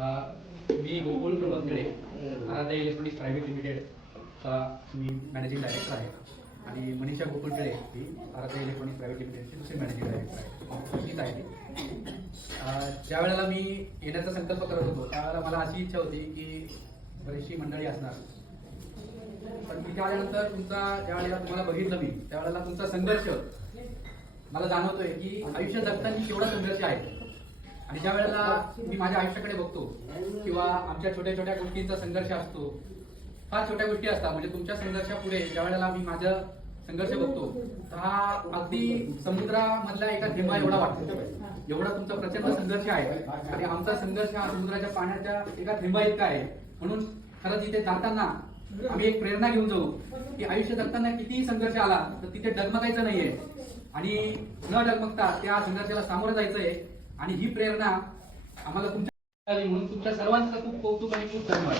मी Gokul प्रबंधकडे Aaradhya electronics private लिमिटेडचा मी managing director आहे आणि मनीषा गोकुळकडे ही Aaradhya electronics private लिमिटेडची दुसरी मॅनेजिंग डायरेक्टर आहे. तीच आहे ती. ज्या वेळेला मी येण्याचा संकल्प करत होतो त्यावेळेला मला अशी इच्छा होती की बरीचशी मंडळी असणार, पण तिथे आल्यानंतर ज्या वेळेला तुम्हाला बघितलं मी त्यावेळेला तुमचा संघर्ष मला जाणवतोय की आयुष्य जगताना केवढा संघर्ष आहे. आणि ज्या वेळेला मी माझ्या आयुष्याकडे बघतो किंवा आमच्या छोट्या छोट्या गोष्टींचा संघर्ष असतो, फार छोट्या गोष्टी असतात, म्हणजे तुमच्या संघर्षापुढे ज्या वेळेला मी माझा संघर्ष बघतो तर हा अगदी समुद्रामधला एका थेंबा एवढा वाटतो, एवढा तुमचा प्रचंड संघर्ष आहे. आणि आमचा संघर्ष हा समुद्राच्या पाण्याच्या एका थेंबा इतका आहे. म्हणून खरंच इथे जाताना आम्ही एक प्रेरणा घेऊन जाऊ की आयुष्य जगताना कितीही संघर्ष आला तर तिथे डगमगायचं नाहीये आणि न डगमगता त्या संघर्षाला सामोरं जायचंय. आणि ही प्रेरणा आम्हाला तुमच्या म्हणून तुमच्या सर्वांचं खूप कौतुक आणि खूप धन्यवाद.